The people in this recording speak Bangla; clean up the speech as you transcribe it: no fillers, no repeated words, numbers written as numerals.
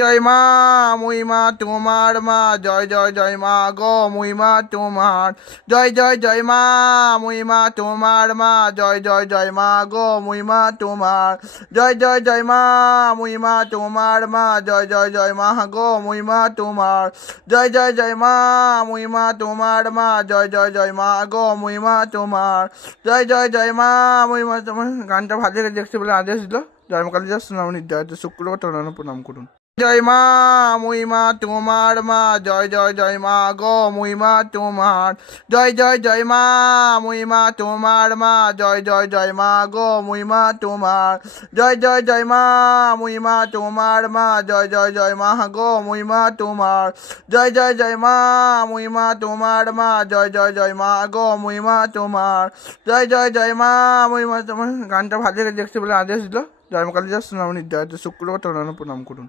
জয় মা, মুই মা তোমার মা, জয় জয় জয় মা গো মুই মা তোমার, জয় জয় জয় মা, মুই মা তোমার মা, জয় জয় জয় মা গো মুই মা তোমার, জয় জয় জয় মা, মুই মা তোমার মা, জয় জয় জয় মা গো মুই মা তোমার, জয় জয় জয় মা, মুই মা তোমার মা, জয় জয় জয় মা গো মুই মা তোমার, জয় জয় জয় মা, মুই মা তোমার। গানটা ভালো লেগে দেখতে বলে আদেশ দিল। জয় মা কালী, সুনামনি দেয় শুক্রবার তোলানো প্রণাম করুন। জয় মা, মুই মা তোমার মা, জয় জয় জয় মা গো মুই মা তোমার, জয় জয় জয় মা, মুই মা তোমার মা, জয় জয় জয় মা গো মুই মা তোমার, জয় জয় জয় মা, মুই মা তোমার মা, জয় জয় জয় মা গো মুই মা তোমার, জয় জয় জয় মা, মুই মা তোমার মা, জয় জয় জয় মা গো মুই মা তোমার, জয় জয় জয় মা, মুই মা তোমার। গানটা ভালো লেগে দেখতে বলে আদেশ দিল। জয় মা কালী, সুনামনি দেয় শুক্রবার তোলানো প্রণাম করুন।